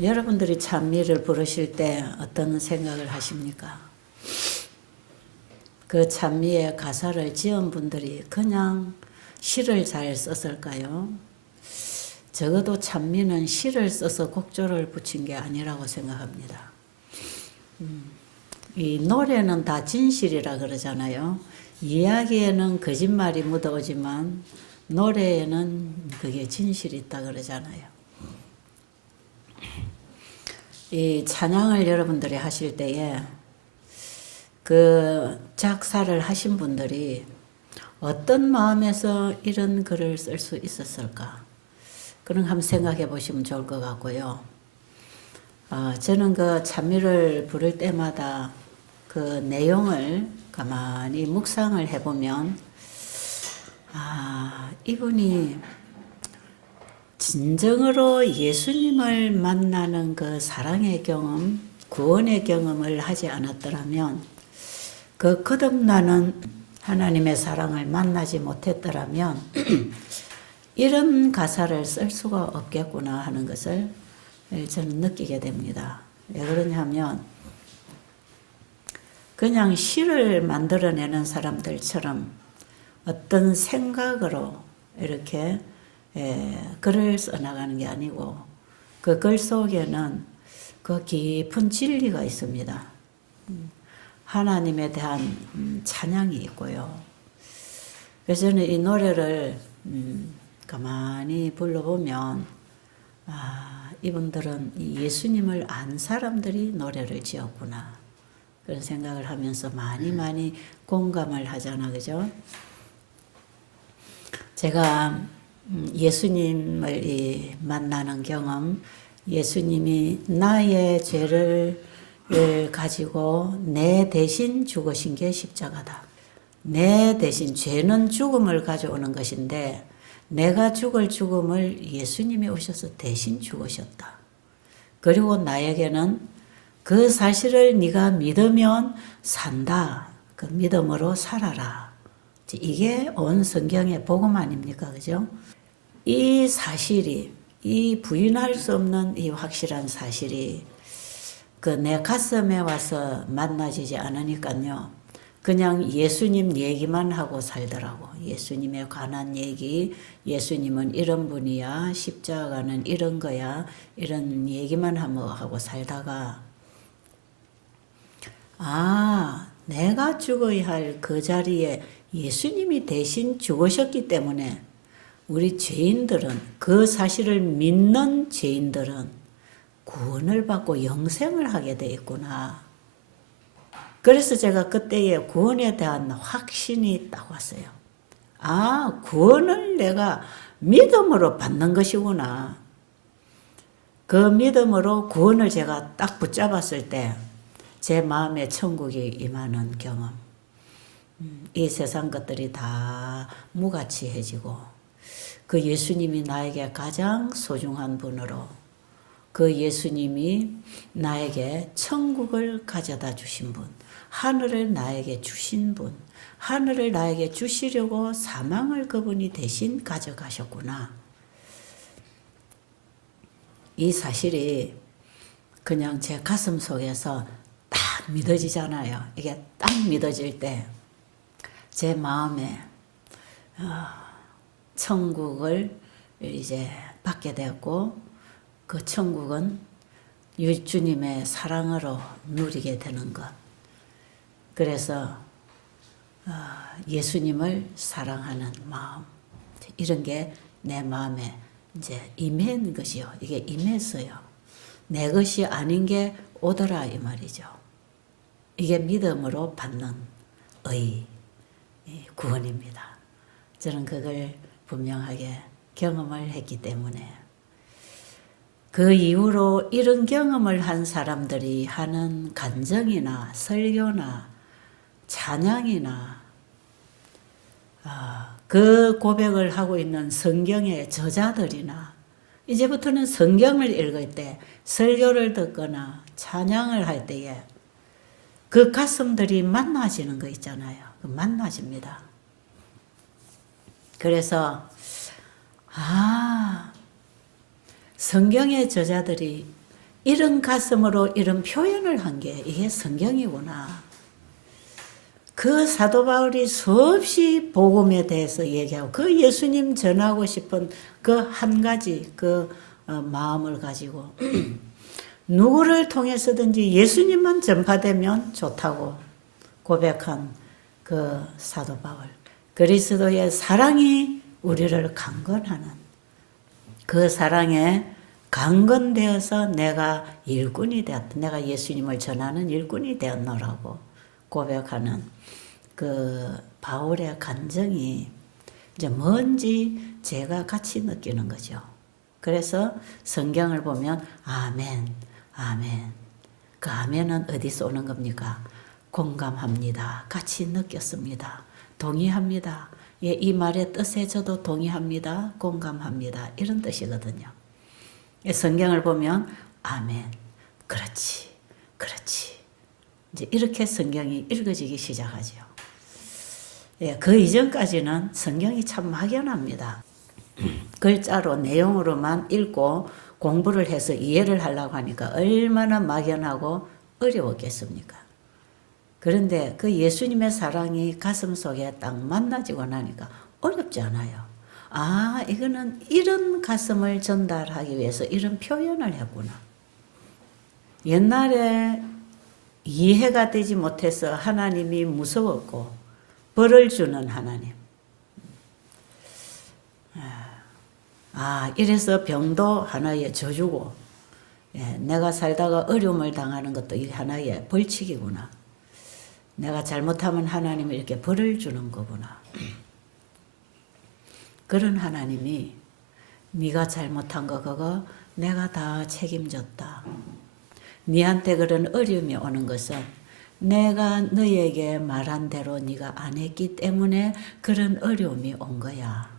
여러분들이 찬미를 부르실 때 어떤 생각을 하십니까? 그 찬미의 가사를 지은 분들이 그냥 시를 잘 썼을까요? 적어도 찬미는 시를 써서 곡조를 붙인 게 아니라고 생각합니다. 이 노래는 다 진실이라 그러잖아요. 이야기에는 거짓말이 묻어오지만 노래에는 그게 진실이 있다 그러잖아요. 이 찬양을 여러분들이 하실 때에 그 작사를 하신 분들이 어떤 마음에서 이런 글을 쓸 수 있었을까? 그런 한번 생각해 보시면 좋을 것 같고요. 저는 그 찬미를 부를 때마다 그 내용을 가만히 묵상을 해보면 이분이 진정으로 예수님을 만나는 그 사랑의 경험, 구원의 경험을 하지 않았더라면, 그 거듭나는 하나님의 사랑을 만나지 못했더라면 이런 가사를 쓸 수가 없겠구나 하는 것을 저는 느끼게 됩니다. 왜 그러냐면 그냥 시를 만들어내는 사람들처럼 어떤 생각으로 이렇게 글을 써나가는 게 아니고 그 글 속에는 그 깊은 진리가 있습니다. 하나님에 대한 찬양이 있고요. 그래서 저는 이 노래를 가만히 불러보면 이분들은 예수님을 안 사람들이 노래를 지었구나 그런 생각을 하면서 많이 공감을 하잖아, 그죠? 제가 예수님을 만나는 경험, 예수님이 나의 죄를 가지고 내 대신 죽으신 게 십자가다. 내 대신, 죄는 죽음을 가져오는 것인데 내가 죽을 죽음을 예수님이 오셔서 대신 죽으셨다. 그리고 나에게는 그 사실을 네가 믿으면 산다. 그 믿음으로 살아라. 이게 온 성경의 복음 아닙니까? 그죠? 이 사실이, 이 부인할 수 없는 이 확실한 사실이 그 내 가슴에 와서 만나지지 않으니까요. 그냥 예수님 얘기만 하고 살더라고. 예수님에 관한 얘기, 예수님은 이런 분이야, 십자가는 이런 거야, 이런 얘기만 하고 살다가 내가 죽어야 할 그 자리에 예수님이 대신 죽으셨기 때문에 우리 죄인들은, 그 사실을 믿는 죄인들은 구원을 받고 영생을 하게 돼 있구나. 그래서 제가 그때에 구원에 대한 확신이 딱 왔어요. 구원을 내가 믿음으로 받는 것이구나. 그 믿음으로 구원을 제가 딱 붙잡았을 때 제 마음에 천국이 임하는 경험. 이 세상 것들이 다 무가치해지고 그 예수님이 나에게 가장 소중한 분으로, 그 예수님이 나에게 천국을 가져다 주신 분, 하늘을 나에게 주신 분, 하늘을 나에게 주시려고 사망을 그분이 대신 가져가셨구나. 이 사실이 그냥 제 가슴 속에서 딱 믿어지잖아요. 이게 딱 믿어질 때 제 마음에 천국을 이제 받게 되었고, 그 천국은 주님의 사랑으로 누리게 되는 것. 그래서 예수님을 사랑하는 마음, 이런 게 내 마음에 이제 임한 것이요. 이게 임했어요. 내 것이 아닌 게 오더라 이 말이죠. 이게 믿음으로 받는 구원입니다. 저는 그걸 분명하게 경험을 했기 때문에 그 이후로 이런 경험을 한 사람들이 하는 간증이나 설교나 찬양이나 그 고백을 하고 있는 성경의 저자들이나 이제부터는 성경을 읽을 때, 설교를 듣거나 찬양을 할 때에 그 가슴들이 만나지는 거 있잖아요. 만나집니다. 그래서 성경의 저자들이 이런 가슴으로 이런 표현을 한 게 이게 성경이구나. 그 사도 바울이 수없이 복음에 대해서 얘기하고 그 예수님 전하고 싶은 그 한 가지 마음을 가지고 누구를 통해서든지 예수님만 전파되면 좋다고 고백한 그 사도 바울. 그리스도의 사랑이 우리를 강건하는 그 사랑에 강건되어서 내가 일꾼이 되었다. 내가 예수님을 전하는 일꾼이 되었노라고 고백하는 그 바울의 감정이 이제 뭔지 제가 같이 느끼는 거죠. 그래서 성경을 보면 아멘, 아멘. 그 아멘은 어디서 오는 겁니까? 공감합니다. 같이 느꼈습니다. 동의합니다. 예, 이 말의 뜻에 저도 동의합니다. 공감합니다. 이런 뜻이거든요. 성경을 보면 아멘, 그렇지, 그렇지. 이제 이렇게 성경이 읽어지기 시작하죠. 예, 그 이전까지는 성경이 참 막연합니다. 글자로 내용으로만 읽고 공부를 해서 이해를 하려고 하니까 얼마나 막연하고 어려웠겠습니까? 그런데 그 예수님의 사랑이 가슴 속에 딱 만나지고 나니까 어렵지 않아요. 아, 이거는 이런 가슴을 전달하기 위해서 이런 표현을 했구나. 옛날에 이해가 되지 못해서 하나님이 무서웠고 벌을 주는 하나님. 아, 이래서 병도 하나의 저주고, 예, 내가 살다가 어려움을 당하는 것도 이 하나의 벌칙이구나. 내가 잘못하면 하나님이 이렇게 벌을 주는 거구나. 그런 하나님이 네가 잘못한 거 그거 내가 다 책임졌다. 네한테 그런 어려움이 오는 것은 내가 너에게 말한 대로 네가 안 했기 때문에 그런 어려움이 온 거야.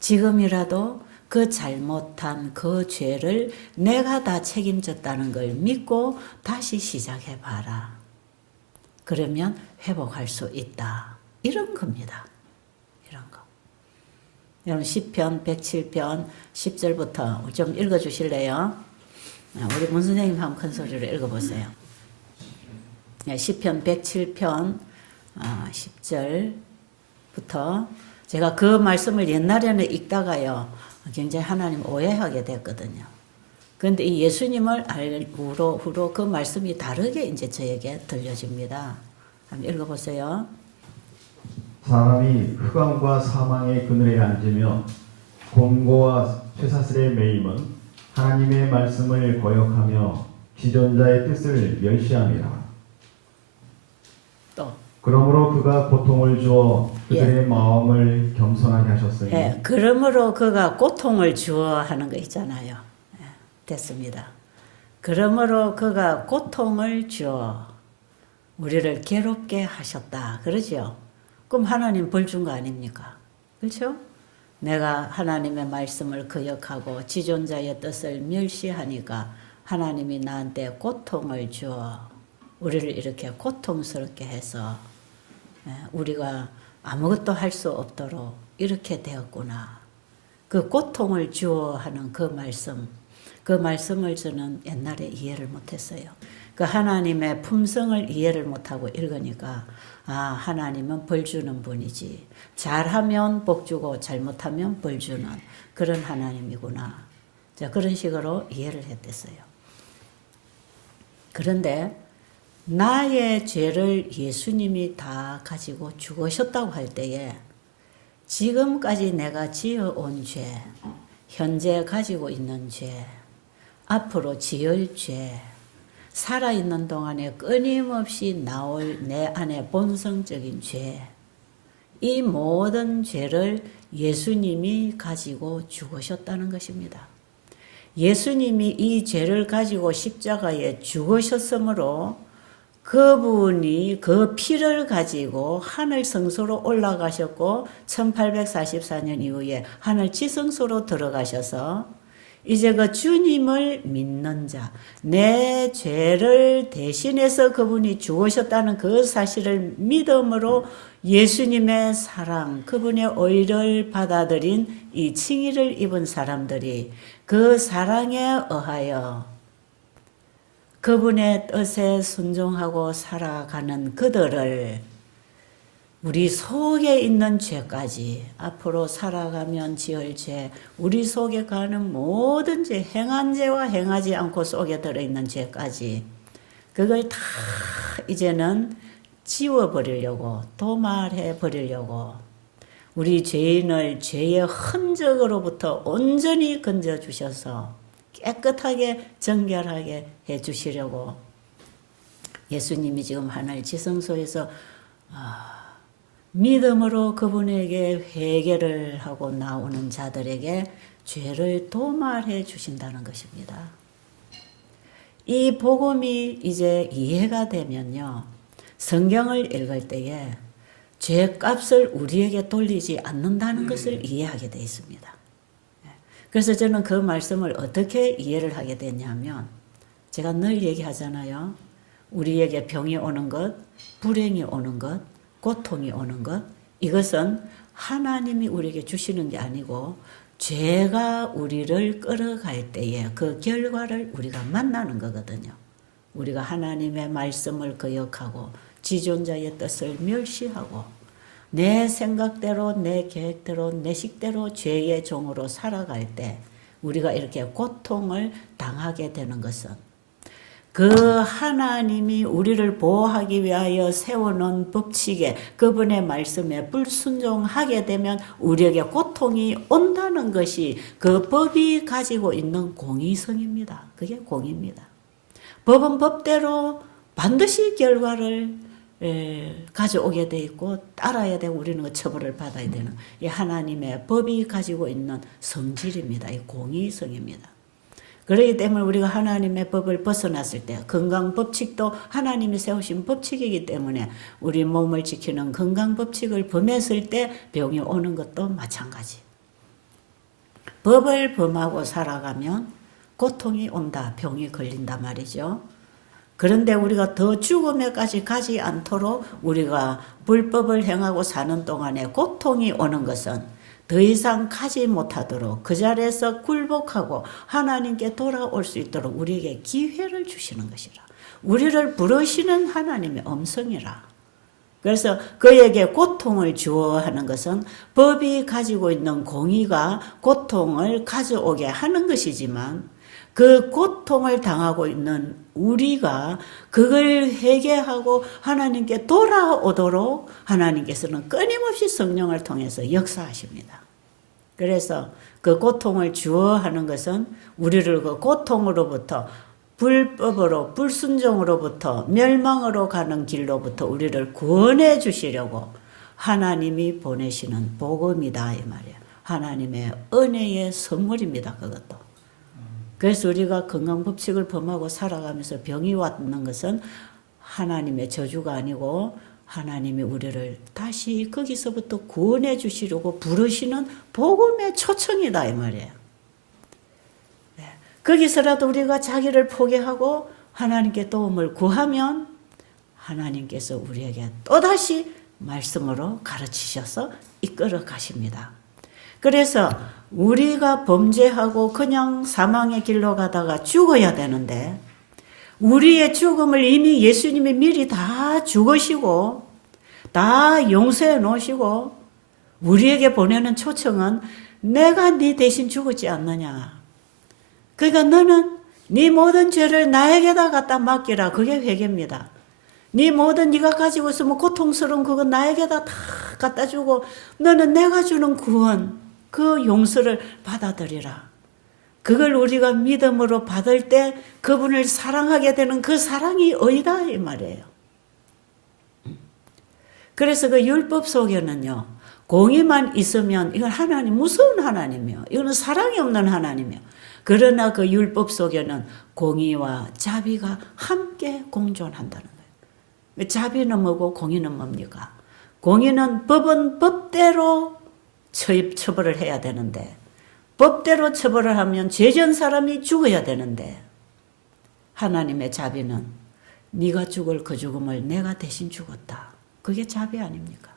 지금이라도 그 잘못한 그 죄를 내가 다 책임졌다는 걸 믿고 다시 시작해 봐라. 그러면 회복할 수 있다. 이런 겁니다. 이런 거. 여러분 시편 107편 10절부터 좀 읽어 주실래요? 우리 문 선생님 한번 큰 소리로 읽어 보세요. 시편 107편 10절부터 제가 그 말씀을 옛날에는 읽다가요 굉장히 하나님 오해하게 됐거든요. 그런데 이 예수님을 알 후로 그 말씀이 다르게 이제 저에게 들려집니다. 한번 읽어보세요. 사람이 흑암과 사망의 그늘에 앉으며 곤고와 쇠사슬에 매임은 하나님의 말씀을 거역하며 지존자의 뜻을 멸시함이라. 또 그러므로 그가 고통을 주어 그들의 마음을 겸손하게 하셨으니. 예, 그러므로 그가 고통을 주어 하는 거 있잖아요. 예, 됐습니다. 그러므로 그가 고통을 주어 우리를 괴롭게 하셨다. 그러죠? 그럼 하나님 벌 준 거 아닙니까? 그렇죠? 내가 하나님의 말씀을 거역하고 지존자의 뜻을 멸시하니까 하나님이 나한테 고통을 주어 우리를 이렇게 고통스럽게 해서 우리가 아무것도 할 수 없도록 이렇게 되었구나. 그 고통을 주어 하는 그 말씀을 저는 옛날에 이해를 못했어요. 그 하나님의 품성을 이해를 못하고 읽으니까 아, 하나님은 벌 주는 분이지. 잘하면 복 주고 잘못하면 벌 주는 그런 하나님이구나. 자, 그런 식으로 이해를 했댔어요. 그런데 나의 죄를 예수님이 다 가지고 죽으셨다고 할 때에 지금까지 내가 지어온 죄, 현재 가지고 있는 죄, 앞으로 지을 죄, 살아있는 동안에 끊임없이 나올 내 안에 본성적인 죄, 이 모든 죄를 예수님이 가지고 죽으셨다는 것입니다. 예수님이 이 죄를 가지고 십자가에 죽으셨으므로 그분이 그 피를 가지고 하늘 성소로 올라가셨고 1844년 이후에 하늘 지성소로 들어가셔서 이제 그 주님을 믿는 자, 내 죄를 대신해서 그분이 죽으셨다는 그 사실을 믿음으로 예수님의 사랑, 그분의 의를 받아들인 이 칭의를 입은 사람들이 그 사랑에 의하여 그분의 뜻에 순종하고 살아가는 그들을 우리 속에 있는 죄까지 앞으로 살아가면 지을 죄, 우리 속에 가는 모든 죄, 행한 죄와 행하지 않고 속에 들어있는 죄까지 그걸 다 이제는 지워버리려고 도말해버리려고 우리 죄인을 죄의 흔적으로부터 온전히 건져주셔서 깨끗하게 정결하게 해주시려고 예수님이 지금 하늘 지성소에서 믿음으로 그분에게 회개를 하고 나오는 자들에게 죄를 도말해 주신다는 것입니다. 이 복음이 이제 이해가 되면요. 성경을 읽을 때에 죄값을 우리에게 돌리지 않는다는 것을 이해하게 되어 있습니다. 그래서 저는 그 말씀을 어떻게 이해를 하게 됐냐면 제가 늘 얘기하잖아요. 우리에게 병이 오는 것, 불행이 오는 것, 고통이 오는 것, 이것은 하나님이 우리에게 주시는 게 아니고 죄가 우리를 끌어갈 때에 그 결과를 우리가 만나는 거거든요. 우리가 하나님의 말씀을 거역하고 지존자의 뜻을 멸시하고 내 생각대로 내 계획대로 내 식대로 죄의 종으로 살아갈 때 우리가 이렇게 고통을 당하게 되는 것은 그 하나님이 우리를 보호하기 위하여 세워놓은 법칙에 그분의 말씀에 불순종하게 되면 우리에게 고통이 온다는 것이 그 법이 가지고 있는 공의성입니다. 그게 공의입니다. 법은 법대로 반드시 결과를 가져오게 돼 있고 따라야 되고 우리는 그 처벌을 받아야 되는 이 하나님의 법이 가지고 있는 성질입니다. 이 공의성입니다. 그렇기 때문에 우리가 하나님의 법을 벗어났을 때 건강 법칙도 하나님이 세우신 법칙이기 때문에 우리 몸을 지키는 건강 법칙을 범했을 때 병이 오는 것도 마찬가지. 법을 범하고 살아가면 고통이 온다, 병이 걸린다 말이죠. 그런데 우리가 더 죽음에까지 가지 않도록 우리가 불법을 행하고 사는 동안에 고통이 오는 것은 더 이상 가지 못하도록 그 자리에서 굴복하고 하나님께 돌아올 수 있도록 우리에게 기회를 주시는 것이라. 우리를 부르시는 하나님의 음성이라. 그래서 그에게 고통을 주어 하는 것은 법이 가지고 있는 공의가 고통을 가져오게 하는 것이지만 그 고통을 당하고 있는 우리가 그걸 회개하고 하나님께 돌아오도록 하나님께서는 끊임없이 성령을 통해서 역사하십니다. 그래서 그 고통을 주어 하는 것은 우리를 그 고통으로부터 불법으로 불순종으로부터 멸망으로 가는 길로부터 우리를 구원해 주시려고 하나님이 보내시는 복음이다 이 말이에요. 하나님의 은혜의 선물입니다. 그것도. 그래서 우리가 건강법칙을 범하고 살아가면서 병이 왔는 것은 하나님의 저주가 아니고 하나님이 우리를 다시 거기서부터 구원해 주시려고 부르시는 복음의 초청이다 이 말이에요. 거기서라도 우리가 자기를 포기하고 하나님께 도움을 구하면 하나님께서 우리에게 또다시 말씀으로 가르치셔서 이끌어 가십니다. 그래서 우리가 범죄하고 그냥 사망의 길로 가다가 죽어야 되는데 우리의 죽음을 이미 예수님이 미리 다 죽으시고 다 용서해 놓으시고 우리에게 보내는 초청은 내가 네 대신 죽었지 않느냐. 그러니까 너는 네 모든 죄를 나에게다 갖다 맡기라. 그게 회개입니다. 네 모든 네가 가지고 있으면 고통스러운 그거 나에게다 다 갖다 주고 너는 내가 주는 구원 그 용서를 받아들이라. 그걸 우리가 믿음으로 받을 때 그분을 사랑하게 되는 그 사랑이 의다 이 말이에요. 그래서 그 율법 속에는요. 공의만 있으면 이건 하나님 무서운 하나님이요. 이거는 사랑이 없는 하나님이요. 그러나 그 율법 속에는 공의와 자비가 함께 공존한다는 거예요. 자비는 뭐고 공의는 뭡니까? 공의는 법은 법대로 처벌을 해야 되는데 법대로 처벌을 하면 죄전 사람이 죽어야 되는데 하나님의 자비는 네가 죽을 그 죽음을 내가 대신 죽었다. 그게 자비 아닙니까?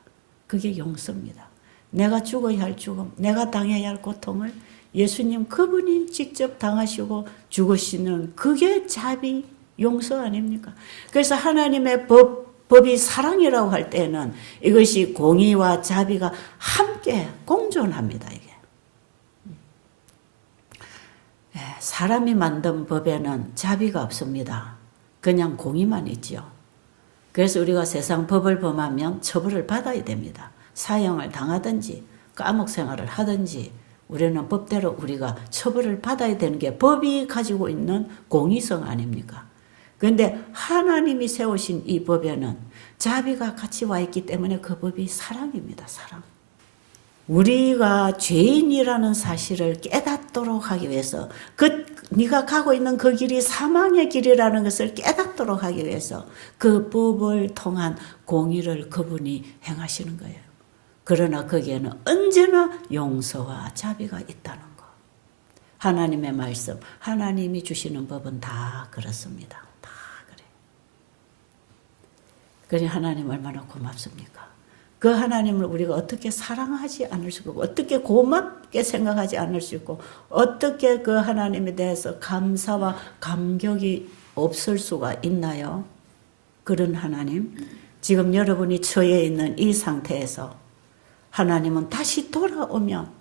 그게 용서입니다. 내가 죽어야 할 죽음, 내가 당해야 할 고통을 예수님 그분이 직접 당하시고 죽으시는 그게 자비, 용서 아닙니까? 그래서 하나님의 법이 사랑이라고 할 때는 이것이 공의와 자비가 함께 공존합니다. 이게. 사람이 만든 법에는 자비가 없습니다. 그냥 공의만 있지요. 그래서 우리가 세상 법을 범하면 처벌을 받아야 됩니다. 사형을 당하든지 감옥 생활을 하든지 우리는 법대로 우리가 처벌을 받아야 되는 게 법이 가지고 있는 공의성 아닙니까? 그런데 하나님이 세우신 이 법에는 자비가 같이 와 있기 때문에 그 법이 사랑입니다. 사랑. 우리가 죄인이라는 사실을 깨닫도록 하기 위해서 네가 가고 있는 그 길이 사망의 길이라는 것을 깨닫도록 하기 위해서 그 법을 통한 공의를 그분이 행하시는 거예요. 그러나 거기에는 언제나 용서와 자비가 있다는 거. 하나님의 말씀, 하나님이 주시는 법은 다 그렇습니다. 다 그래요. 그러니 하나님 얼마나 고맙습니까? 그 하나님을 우리가 어떻게 사랑하지 않을 수 있고 어떻게 고맙게 생각하지 않을 수 있고 어떻게 그 하나님에 대해서 감사와 감격이 없을 수가 있나요? 그런 하나님, 지금 여러분이 처해 있는 이 상태에서 하나님은 다시 돌아오면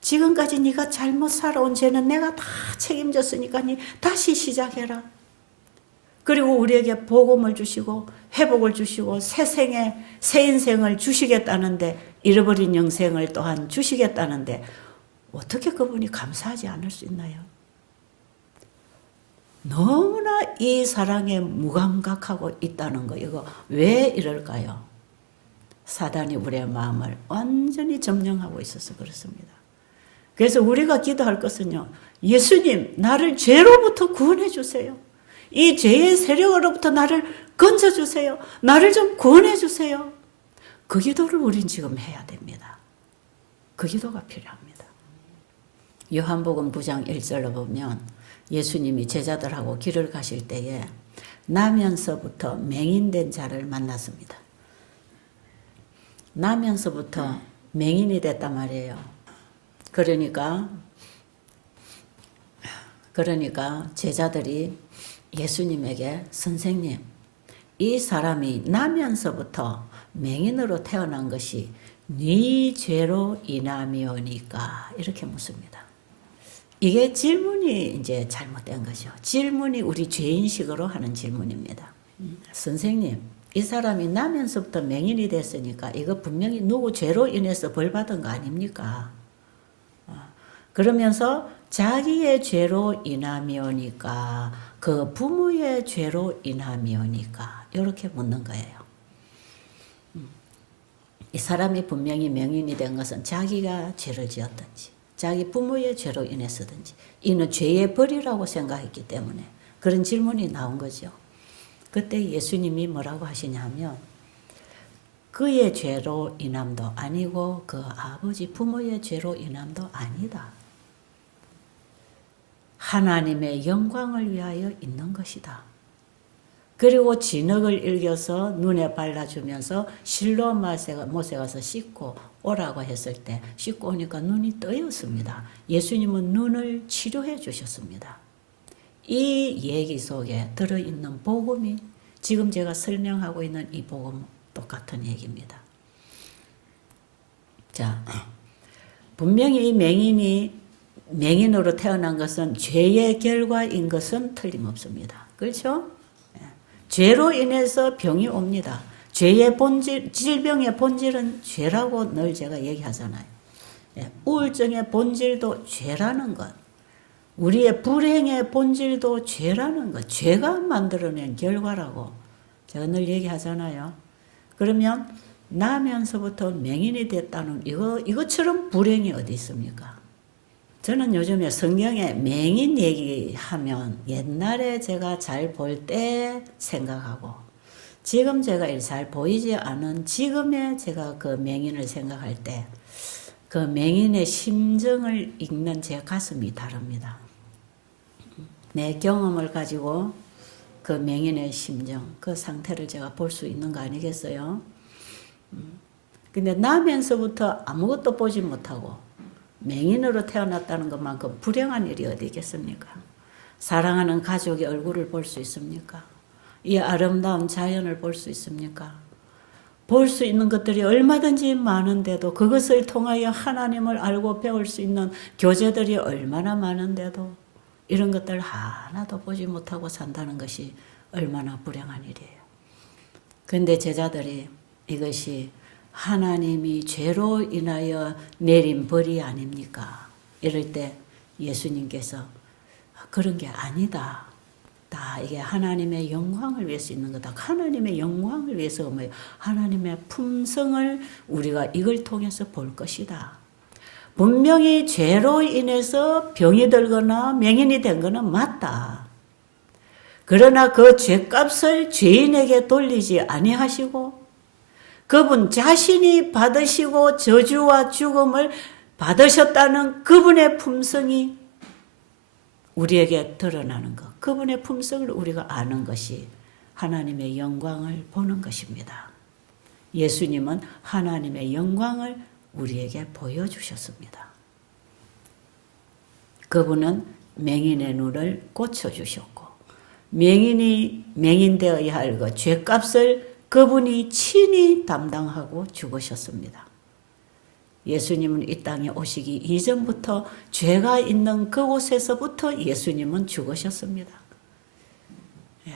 지금까지 네가 잘못 살아온 죄는 내가 다 책임졌으니까 네 다시 시작해라. 그리고 우리에게 복음을 주시고 회복을 주시고 새 인생을 주시겠다는데 잃어버린 영생을 또한 주시겠다는데 어떻게 그분이 감사하지 않을 수 있나요? 너무나 이 사랑에 무감각하고 있다는 거 이거 왜 이럴까요? 사단이 우리의 마음을 완전히 점령하고 있어서 그렇습니다. 그래서 우리가 기도할 것은요. 예수님 나를 죄로부터 구원해 주세요. 이 죄의 세력으로부터 나를 건져주세요. 나를 좀 구원해 주세요. 그 기도를 우린 지금 해야 됩니다. 그 기도가 필요합니다. 요한복음 9장 1절로 보면 예수님이 제자들하고 길을 가실 때에 나면서부터 맹인된 자를 만났습니다. 나면서부터 맹인이 됐단 말이에요. 그러니까 제자들이 예수님에게 선생님, 이 사람이 나면서부터 맹인으로 태어난 것이 네 죄로 인함이오니까 이렇게 묻습니다. 이게 질문이 이제 잘못된 거죠. 질문이 우리 죄인식으로 하는 질문입니다. 선생님, 이 사람이 나면서부터 맹인이 됐으니까 이거 분명히 누구 죄로 인해서 벌 받은 거 아닙니까? 그러면서 자기의 죄로 인함이오니까 그 부모의 죄로 인함이오니까 이렇게 묻는 거예요. 이 사람이 분명히 맹인이 된 것은 자기가 죄를 지었든지 자기 부모의 죄로 인해서든지 이는 죄의 벌이라고 생각했기 때문에 그런 질문이 나온 거죠. 그때 예수님이 뭐라고 하시냐면 그의 죄로 인함도 아니고 그 아버지 부모의 죄로 인함도 아니다. 하나님의 영광을 위하여 있는 것이다. 그리고 진흙을 일겨서 눈에 발라주면서 실로 못에 가서 씻고 오라고 했을 때 씻고 오니까 눈이 떠였습니다. 예수님은 눈을 치료해 주셨습니다. 이 얘기 속에 들어있는 복음이 지금 제가 설명하고 있는 이 복음 똑같은 얘기입니다. 자, 분명히 이 맹인으로 태어난 것은 죄의 결과인 것은 틀림없습니다. 그렇죠? 죄로 인해서 병이 옵니다. 죄의 본질, 질병의 본질은 죄라고 늘 제가 얘기하잖아요. 우울증의 본질도 죄라는 것. 우리의 불행의 본질도 죄라는 것. 죄가 만들어낸 결과라고 제가 늘 얘기하잖아요. 그러면 나면서부터 맹인이 됐다는 이것처럼 불행이 어디 있습니까? 저는 요즘에 성경에 맹인 얘기하면 옛날에 제가 잘 볼 때 생각하고 지금 제가 잘 보이지 않은 지금의 제가 그 맹인을 생각할 때 그 맹인의 심정을 읽는 제 가슴이 다릅니다. 내 경험을 가지고 그 맹인의 심정, 그 상태를 제가 볼 수 있는 거 아니겠어요? 근데 나면서부터 아무것도 보지 못하고 맹인으로 태어났다는 것만큼 불행한 일이 어디 있겠습니까? 사랑하는 가족의 얼굴을 볼 수 있습니까? 이 아름다운 자연을 볼 수 있습니까? 볼 수 있는 것들이 얼마든지 많은데도 그것을 통하여 하나님을 알고 배울 수 있는 교재들이 얼마나 많은데도 이런 것들 하나도 보지 못하고 산다는 것이 얼마나 불행한 일이에요. 그런데 제자들이 이것이 하나님이 죄로 인하여 내린 벌이 아닙니까? 이럴 때 예수님께서 그런 게 아니다. 다 이게 하나님의 영광을 위해서 있는 거다. 하나님의 영광을 위해서 뭐예요? 하나님의 품성을 우리가 이걸 통해서 볼 것이다. 분명히 죄로 인해서 병이 들거나 맹인이 된 거는 맞다. 그러나 그 죄값을 죄인에게 돌리지 아니하시고 그분 자신이 받으시고 저주와 죽음을 받으셨다는 그분의 품성이 우리에게 드러나는 것. 그분의 품성을 우리가 아는 것이 하나님의 영광을 보는 것입니다. 예수님은 하나님의 영광을 우리에게 보여주셨습니다. 그분은 맹인의 눈을 고쳐주셨고 맹인이 맹인되어야 할 것 죄값을 그분이 친히 담당하고 죽으셨습니다. 예수님은 이 땅에 오시기 이전부터 죄가 있는 그곳에서부터 예수님은 죽으셨습니다. 예.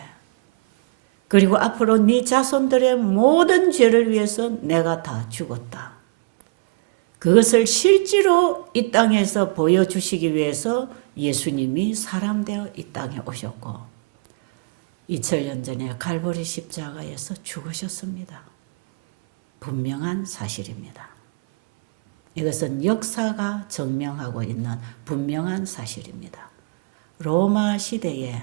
그리고 앞으로 네 자손들의 모든 죄를 위해서 내가 다 죽었다. 그것을 실제로 이 땅에서 보여주시기 위해서 예수님이 사람 되어 이 땅에 오셨고 2000년 전에 갈보리 십자가에서 죽으셨습니다. 분명한 사실입니다. 이것은 역사가 증명하고 있는 분명한 사실입니다. 로마 시대에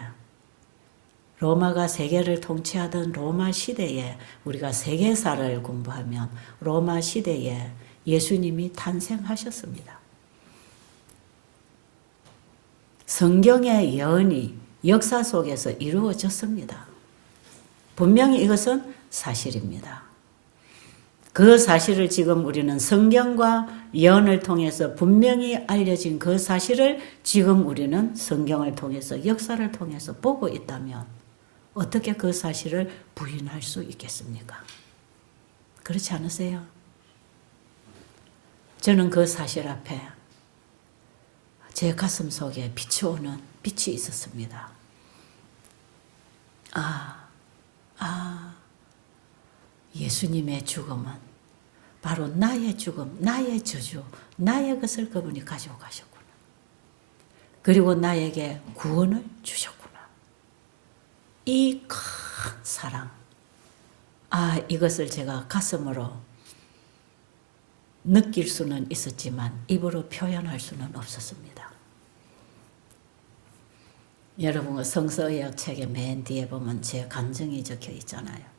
로마가 세계를 통치하던 로마 시대에 우리가 세계사를 공부하면 로마 시대에 예수님이 탄생하셨습니다. 성경의 예언이 역사 속에서 이루어졌습니다. 분명히 이것은 사실입니다. 그 사실을 지금 우리는 성경과 예언을 통해서 분명히 알려진 그 사실을 지금 우리는 성경을 통해서 역사를 통해서 보고 있다면 어떻게 그 사실을 부인할 수 있겠습니까? 그렇지 않으세요? 저는 그 사실 앞에 제 가슴 속에 비추오는 빛이 있었습니다. 예수님의 죽음은 바로 나의 죽음, 나의 저주, 나의 것을 그분이 가지고 가셨구나. 그리고 나에게 구원을 주셨구나. 이 큰 사랑, 이것을 제가 가슴으로 느낄 수는 있었지만 입으로 표현할 수는 없었습니다. 여러분 성서의학 책의 맨 뒤에 보면 제 감정이 적혀 있잖아요.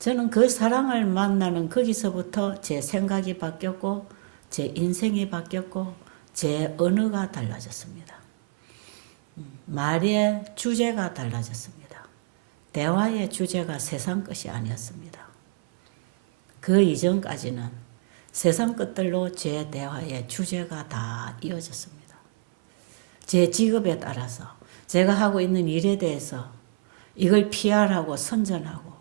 저는 그 사랑을 만나는 거기서부터 제 생각이 바뀌었고 제 인생이 바뀌었고 제 언어가 달라졌습니다. 말의 주제가 달라졌습니다. 대화의 주제가 세상 것이 아니었습니다. 그 이전까지는 세상 것들로 제 대화의 주제가 다 이어졌습니다. 제 직업에 따라서 제가 하고 있는 일에 대해서 이걸 PR하고 선전하고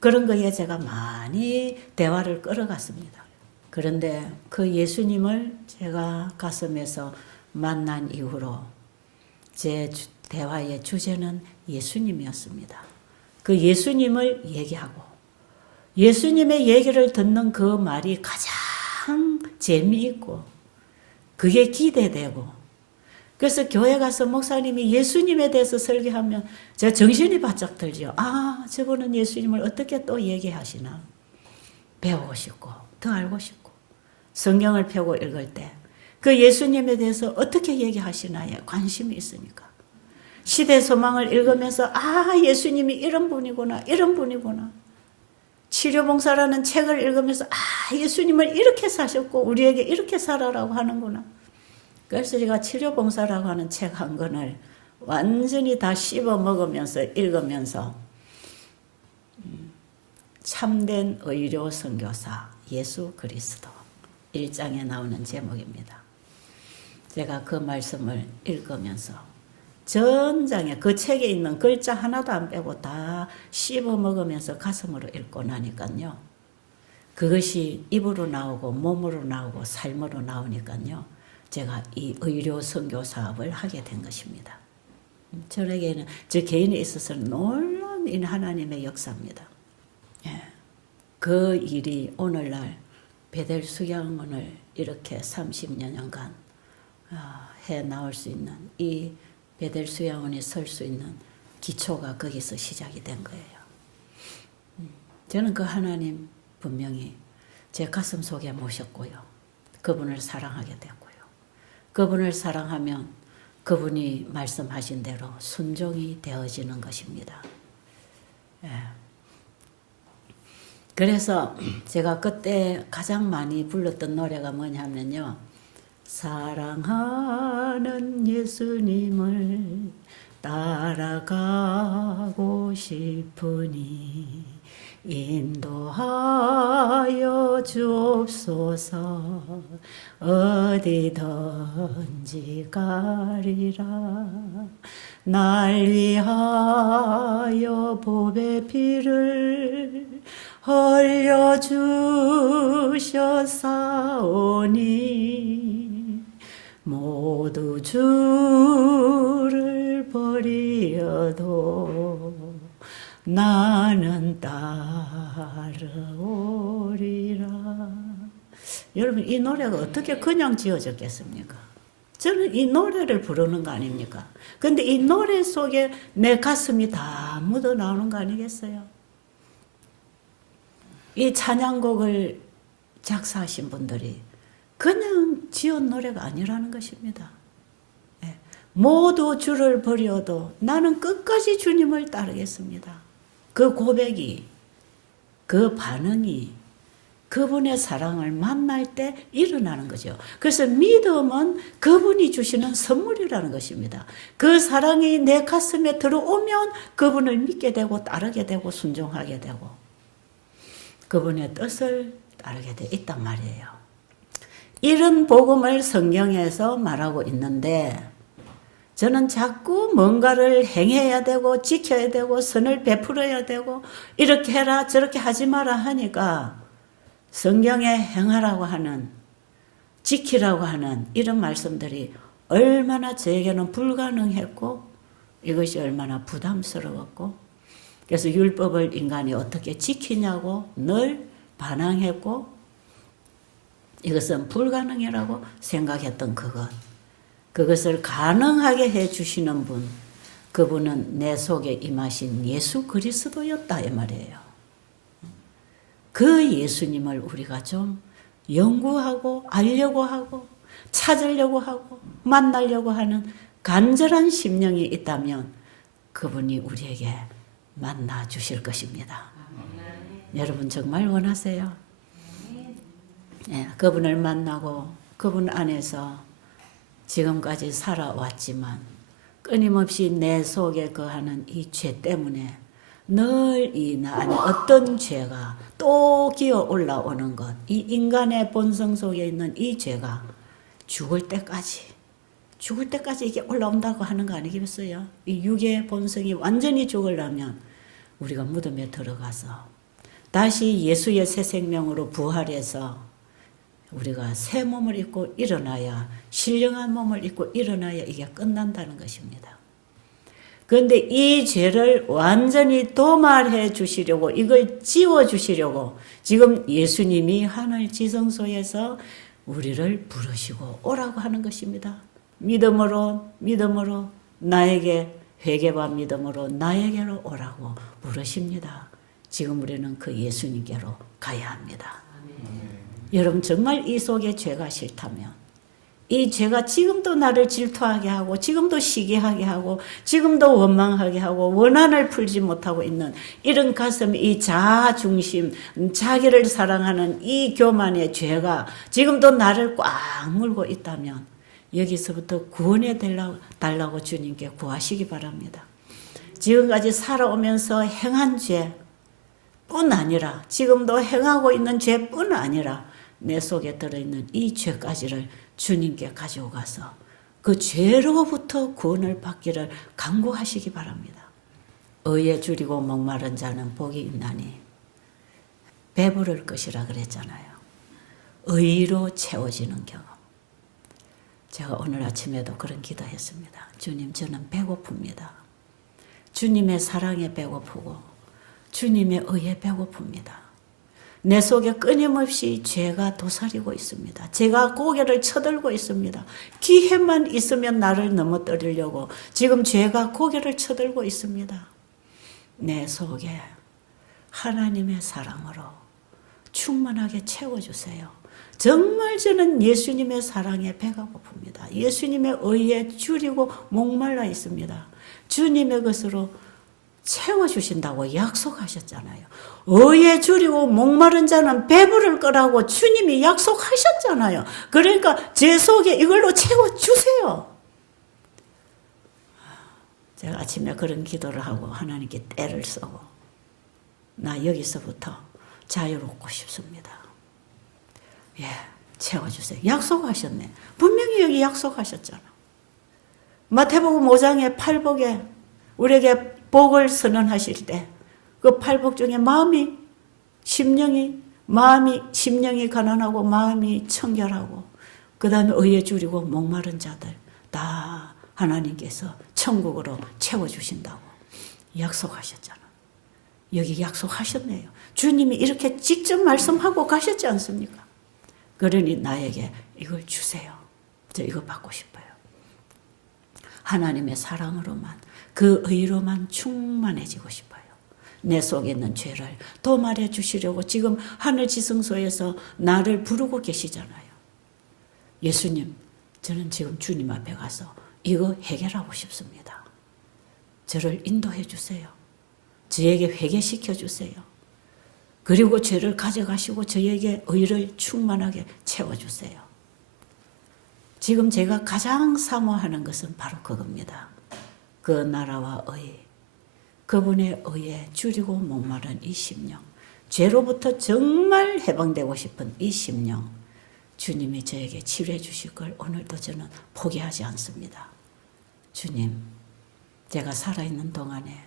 그런 거에 제가 많이 대화를 끌어갔습니다. 그런데 그 예수님을 제가 가슴에서 만난 이후로 제 대화의 주제는 예수님이었습니다. 그 예수님을 얘기하고 예수님의 얘기를 듣는 그 말이 가장 재미있고 그게 기대되고 그래서 교회 가서 목사님이 예수님에 대해서 설교하면 제가 정신이 바짝 들죠. 저분은 예수님을 어떻게 또 얘기하시나. 배우고 싶고 더 알고 싶고 성경을 펴고 읽을 때 그 예수님에 대해서 어떻게 얘기하시나에 관심이 있으니까. 시대 소망을 읽으면서 예수님이 이런 분이구나 이런 분이구나. 치료봉사라는 책을 읽으면서 예수님을 이렇게 사셨고 우리에게 이렇게 살아라고 하는구나. 그래서 제가 치료봉사라고 하는 책 한 권을 완전히 다 씹어 먹으면서 읽으면서 참된 의료 선교사 예수 그리스도 1장에 나오는 제목입니다. 제가 그 말씀을 읽으면서 전장에 그 책에 있는 글자 하나도 안 빼고 다 씹어 먹으면서 가슴으로 읽고 나니까요. 그것이 입으로 나오고 몸으로 나오고 삶으로 나오니까요. 제가 이 의료 선교 사업을 하게 된 것입니다. 저에게는 저 개인에 있어서는 놀라운 하나님의 역사입니다. 예. 그 일이 오늘날 베델 수양원을 이렇게 30여 년간 해 나올 수 있는 이 베델 수양원에 설 수 있는 기초가 거기서 시작이 된 거예요. 저는 그 하나님 분명히 제 가슴 속에 모셨고요. 그분을 사랑하게 됐고요. 그분을 사랑하면 그분이 말씀하신 대로 순종이 되어지는 것입니다. 예. 그래서 제가 그때 가장 많이 불렀던 노래가 뭐냐면요. 사랑하는 예수님을 따라가고 싶으니 인도하여 주옵소서 어디든지 가리라 날 위하여 보배 피를 흘려주셨사오니 모두 주를 버리어도 나는 따르오리라. 여러분 이 노래가 어떻게 그냥 지어졌겠습니까? 저는 이 노래를 부르는 거 아닙니까? 근데 이 노래 속에 내 가슴이 다 묻어 나오는 거 아니겠어요? 이 찬양곡을 작사하신 분들이 그냥 지은 노래가 아니라는 것입니다. 예. 모두 주를 버려도 나는 끝까지 주님을 따르겠습니다. 그 고백이, 그 반응이 그분의 사랑을 만날 때 일어나는 거죠. 그래서 믿음은 그분이 주시는 선물이라는 것입니다. 그 사랑이 내 가슴에 들어오면 그분을 믿게 되고 따르게 되고 순종하게 되고 그분의 뜻을 따르게 돼 있단 말이에요. 이런 복음을 성경에서 말하고 있는데 저는 자꾸 뭔가를 행해야 되고 지켜야 되고 선을 베풀어야 되고 이렇게 해라 저렇게 하지 마라 하니까 성경에 행하라고 하는 지키라고 하는 이런 말씀들이 얼마나 저에게는 불가능했고 이것이 얼마나 부담스러웠고 그래서 율법을 인간이 어떻게 지키냐고 늘 반항했고 이것은 불가능이라고 생각했던 그것을 가능하게 해주시는 분 그분은 내 속에 임하신 예수 그리스도였다 이 말이에요. 그 예수님을 우리가 좀 연구하고 알려고 하고 찾으려고 하고 만나려고 하는 간절한 심령이 있다면 그분이 우리에게 만나 주실 것입니다. 여러분 정말 원하세요? 네, 그분을 만나고 그분 안에서 지금까지 살아왔지만 끊임없이 내 속에 거하는 이 죄 때문에 늘 이 나 안에 어떤 죄가 또 기어 올라오는 것, 이 인간의 본성 속에 있는 이 죄가 죽을 때까지 이게 올라온다고 하는 거 아니겠어요? 이 육의 본성이 완전히 죽으려면 우리가 무덤에 들어가서 다시 예수의 새 생명으로 부활해서 우리가 새 몸을 입고 일어나야 신령한 몸을 입고 일어나야 이게 끝난다는 것입니다. 그런데 이 죄를 완전히 도말해 주시려고 이걸 지워 주시려고 지금 예수님이 하늘 지성소에서 우리를 부르시고 오라고 하는 것입니다. 믿음으로 나에게 회개와 믿음으로 나에게로 오라고 부르십니다. 지금 우리는 그 예수님께로 가야 합니다. 여러분 정말 이 속에 죄가 싫다면 이 죄가 지금도 나를 질투하게 하고 지금도 시기하게 하고 지금도 원망하게 하고 원한을 풀지 못하고 있는 이런 가슴 이 자아중심 자기를 사랑하는 이 교만의 죄가 지금도 나를 꽉 물고 있다면 여기서부터 구원해 달라고 주님께 구하시기 바랍니다. 지금까지 살아오면서 행한 죄뿐 아니라 지금도 행하고 있는 죄뿐 아니라 내 속에 들어있는 이 죄까지를 주님께 가지고 가서 그 죄로부터 구원을 받기를 간구하시기 바랍니다. 의에 줄이고 목마른 자는 복이 있나니 배부를 것이라 그랬잖아요. 의로 채워지는 경험. 제가 오늘 아침에도 그런 기도했습니다. 주님, 저는 배고픕니다. 주님의 사랑에 배고프고 주님의 의에 배고픕니다. 내 속에 끊임없이 죄가 도사리고 있습니다. 제가 고개를 쳐들고 있습니다. 기회만 있으면 나를 넘어뜨리려고 지금 죄가 고개를 쳐들고 있습니다. 내 속에 하나님의 사랑으로 충만하게 채워주세요. 정말 저는 예수님의 사랑에 배가 고픕니다. 예수님의 의에 줄이고 목말라 있습니다. 주님의 것으로 채워주신다고 약속하셨잖아요. 의에 줄이고 목마른 자는 배부를 거라고 주님이 약속하셨잖아요. 그러니까 제 속에 이걸로 채워주세요. 제가 아침에 그런 기도를 하고 하나님께 때를 쓰고 나 여기서부터 자유롭고 싶습니다. 예, 채워주세요. 약속하셨네. 분명히 여기 약속하셨잖아. 마태복음 5장의 팔복에 우리에게 복을 선언하실 때 그 팔복 중에 심령이 가난하고 마음이 청결하고 그 다음에 의에 줄이고 목마른 자들 다 하나님께서 천국으로 채워주신다고 약속하셨잖아. 여기 약속하셨네요. 주님이 이렇게 직접 말씀하고 가셨지 않습니까? 그러니 나에게 이걸 주세요. 저 이거 받고 싶어요. 하나님의 사랑으로만 그 의로만 충만해지고 싶어요. 내 속에 있는 죄를 도말해 주시려고 지금 하늘 지성소에서 나를 부르고 계시잖아요. 예수님, 저는 지금 주님 앞에 가서 이거 해결하고 싶습니다. 저를 인도해 주세요. 저에게 회개시켜 주세요. 그리고 죄를 가져가시고 저에게 의를 충만하게 채워주세요. 지금 제가 가장 사모하는 것은 바로 그겁니다. 그 나라와 의, 그분의 의에 줄이고 목마른 이 심령, 죄로부터 정말 해방되고 싶은 이 심령, 주님이 저에게 치료해 주실 걸 오늘도 저는 포기하지 않습니다. 주님, 제가 살아있는 동안에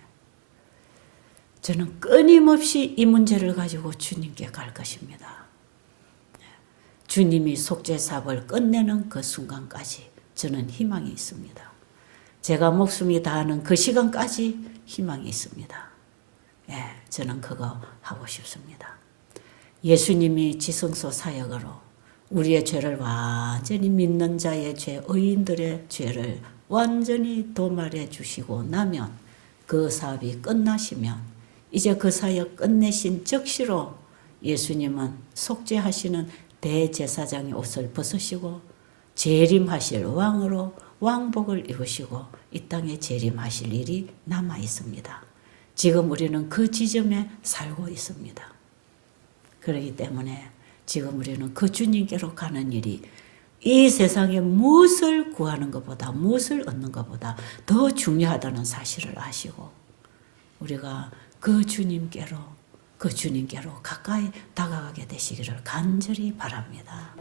저는 끊임없이 이 문제를 가지고 주님께 갈 것입니다. 주님이 속죄사업을 끝내는 그 순간까지 저는 희망이 있습니다. 제가 목숨이 다하는 그 시간까지 희망이 있습니다. 예, 저는 그거 하고 싶습니다. 예수님이 지성소 사역으로 우리의 죄를 완전히 믿는 자의 죄, 의인들의 죄를 완전히 도말해 주시고 나면 그 사업이 끝나시면 이제 그 사역 끝내신 즉시로 예수님은 속죄하시는 대제사장의 옷을 벗으시고 재림하실 왕으로 왕복을 입으시고 이 땅에 재림하실 일이 남아 있습니다. 지금 우리는 그 지점에 살고 있습니다. 그렇기 때문에 지금 우리는 그 주님께로 가는 일이 이 세상에 무엇을 구하는 것보다 무엇을 얻는 것보다 더 중요하다는 사실을 아시고 우리가 그 주님께로 가까이 다가가게 되시기를 간절히 바랍니다.